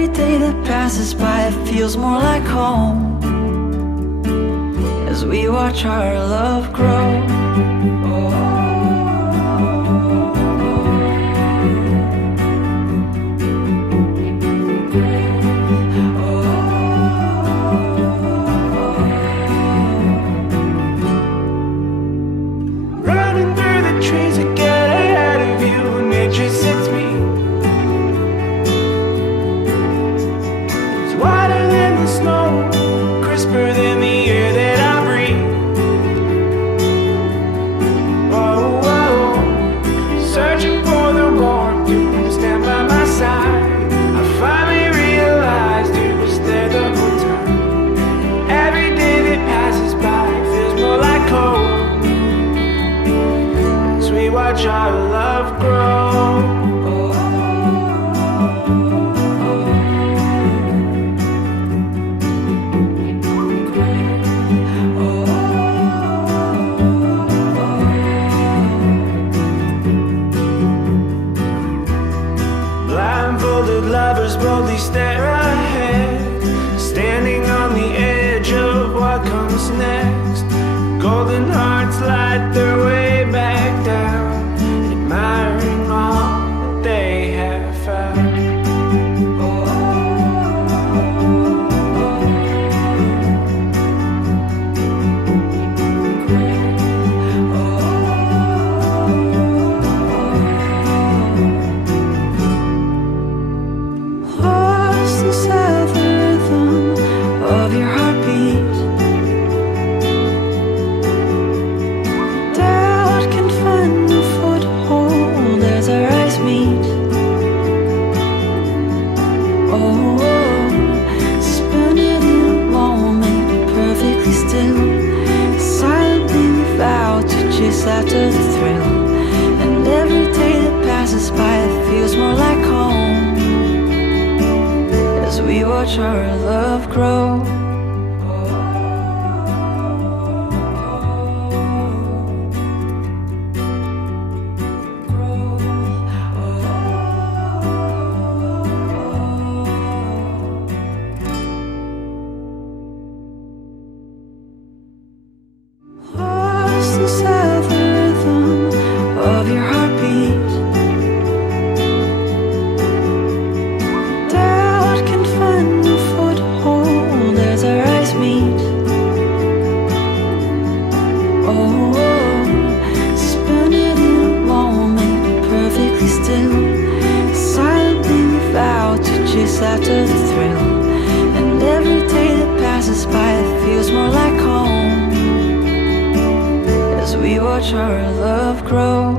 every day that passes by, it feels more like home as we watch our love grow. Running through the trees to get ahead of you, nature sits me. It's whiter than the snow, crisper than the air that I breathe. Oh, oh, searching for the warmth to stand by my side. I finally realized it was there the whole time. Every day that passes by feels more like home. We watch our love grow. Blindfolded lovers boldly stare ahead, standing on the edge of what comes next. Golden hearts light their way back down, admiring all that they have found. Lost inside the rhythm of your heartbeat, doubt can find no foothold as our eyes meet. Oh, spinning in a moment, perfectly still. Silently we vow to chase after the thrill. And every day that passes by, it feels more like home as we watch our love grow. Lost inside the rhythm of your heartbeat, doubt can find no foothold as our eyes meet. Oh, spinning in a moment, perfectly still. Silently we vow to chase after the thrill. And every day that passes by, it feels more like home as we watch our love grow.